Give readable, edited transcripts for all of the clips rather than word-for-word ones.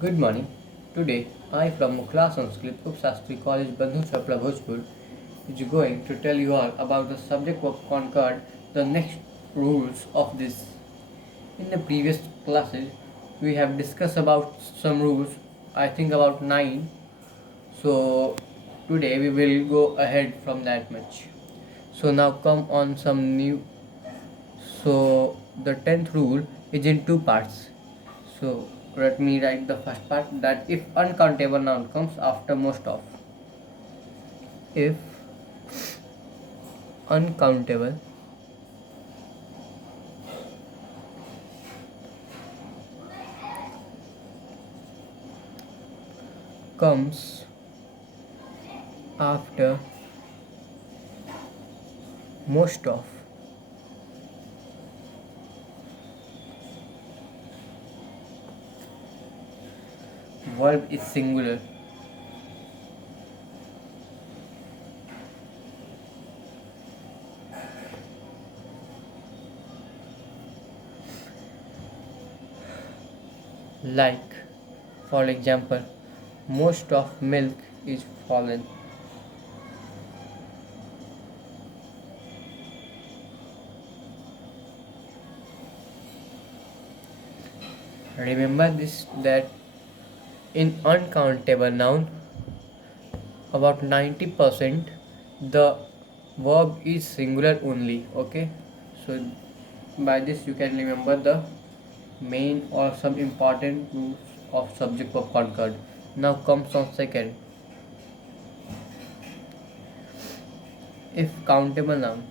Good morning. Today, I from Mukla Sanskrit Upsastri College Bandhu Chapla Bhojpur is going to tell you all about the subject of Concord, the next rules of this. In the previous classes, we have discussed about some rules, I think about 9. So, today we will go ahead from that much. So, now come on some new. So, the 10th rule is in two parts. So let me write the first part that if uncountable noun comes after most of. If uncountable comes after most of, verb is singular. Like, for example, most of milk is fallen. Remember this that in uncountable noun about 90% the verb is singular only. Okay, so by this you can remember the main or some important rules of subject verb concord. Now comes on second. If countable noun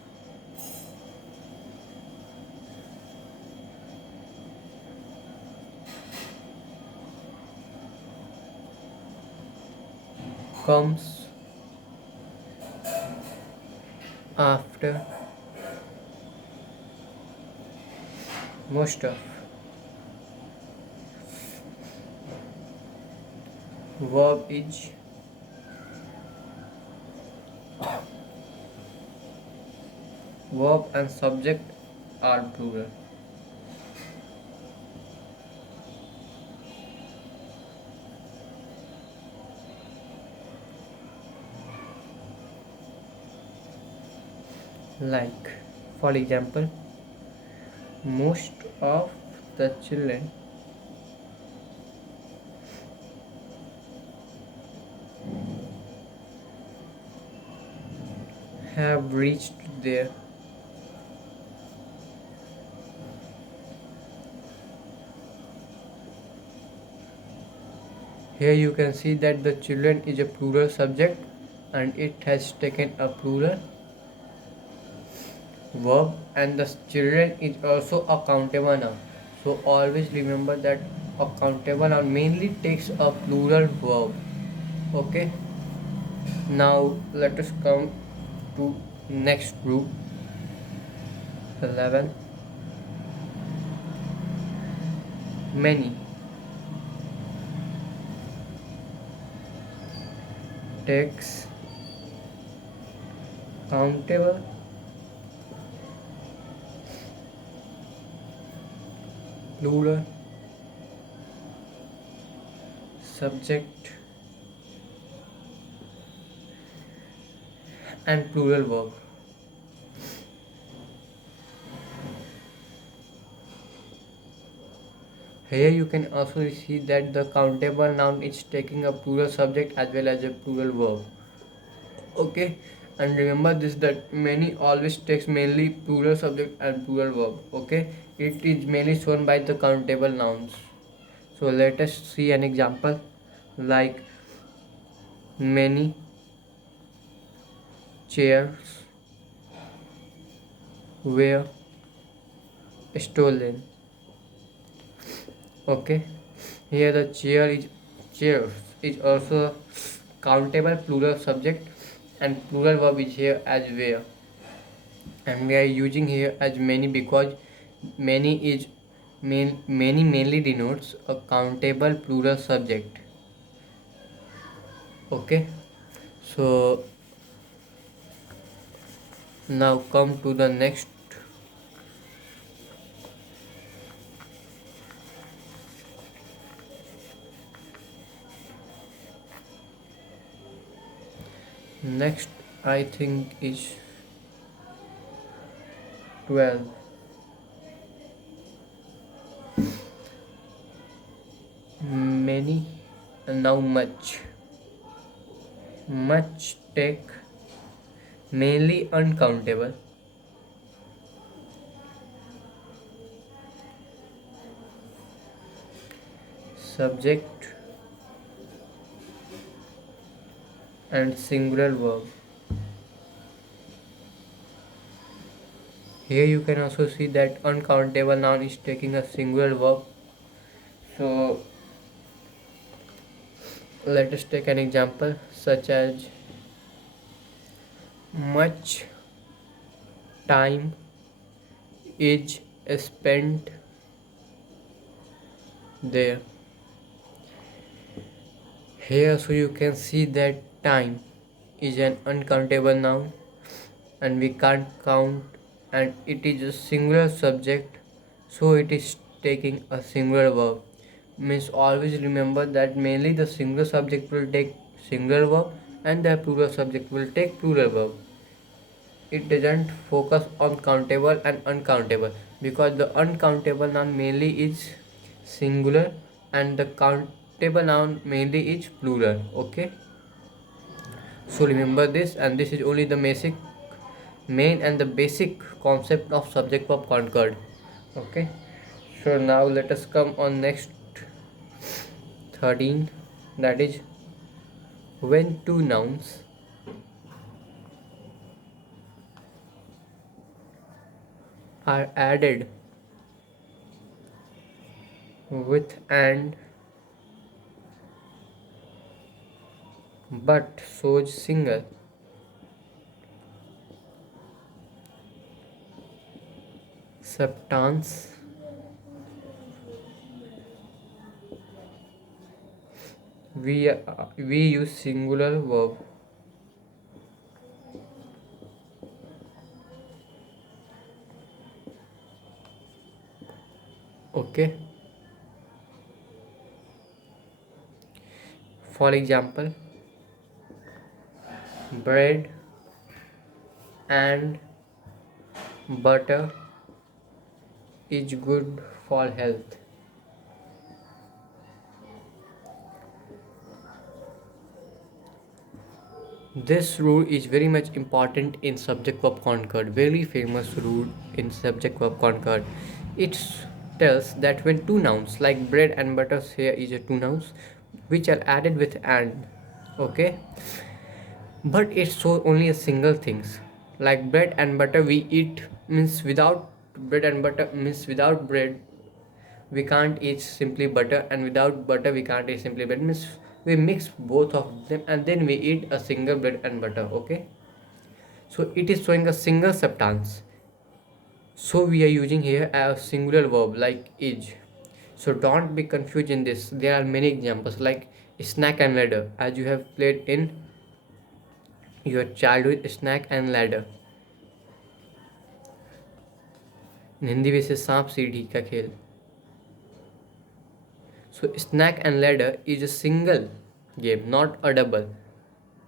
comes after most of, verb is verb and subject are plural. Like, for example, most of the children have reached there. Here you can see that the children is a plural subject and it has taken a plural verb, and the children is also a countable noun. So always remember that a countable noun mainly takes a plural verb. Okay. Now let us come to next rule 11. Many takes countable plural subject and plural verb. Here you can also see that the countable noun is taking a plural subject as well as a plural verb. Okay, and remember this that many always takes mainly plural subject and plural verb. Okay, it is mainly shown by the countable nouns. So let us see an example like many chairs were stolen. Okay, here the chairs is also countable plural subject and plural verb is here as were, and we are using here as many because many is many mainly denotes a countable plural subject. Okay, so now come to the next. Next, I think is 12. Many, and now much. Much take, mainly uncountable. Subject and singular verb. Here you can also see that uncountable noun is taking a singular verb. So let us take an example such as much time is spent there. Here so you can see that time is an uncountable noun and we can't count, and it is a singular subject, so it is taking a singular verb. Means always remember that mainly the singular subject will take singular verb and the plural subject will take plural verb. It doesn't focus on countable and uncountable because the uncountable noun mainly is singular and the countable noun mainly is plural. Okay, so remember this, and this is only the basic main and the basic concept of subject verb concord. Okay, so now let us come on next 13, that is when two nouns are added with and but shows single substance. We use singular verb. Okay, for example, bread and butter is good for health. This rule is very much important in subject verb concord, very famous rule in subject verb concord. It tells that when two nouns like bread and butter, here is a two nouns which are added with and, okay, but it shows only a single things. Like bread and butter we eat, means without bread and butter means without bread we can't eat simply butter, and without butter we can't eat simply bread, means we mix both of them and then we eat a single bread and butter. Okay, so it is showing a single substance, so we are using here a singular verb like is. So don't be confused in this, there are many examples like snack and ladder, as you have played in your childhood, snack and ladder. Hindi वैसे सांप सीढ़ी का खेल. So snack and ladder is a single game, not a double.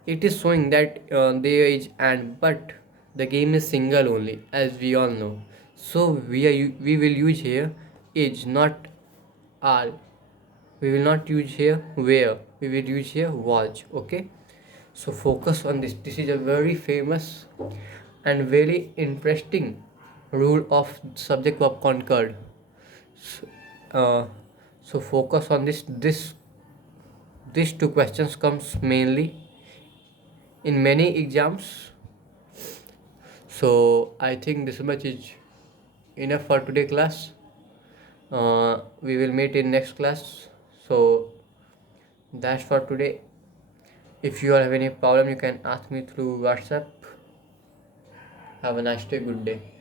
It is showing that there is and, but the game is single only, as we all know. So we will use here is, not all. We will not use here where. We will use here was. Okay. So focus on this. This is a very famous and very interesting rule of subject verb concord. So, uh, so focus on this. These two questions comes mainly in many exams. So I think this much is enough for today class. We will meet in next class. So that's for today. If you all have any problem, you can ask me through WhatsApp. Have a nice day. Good day.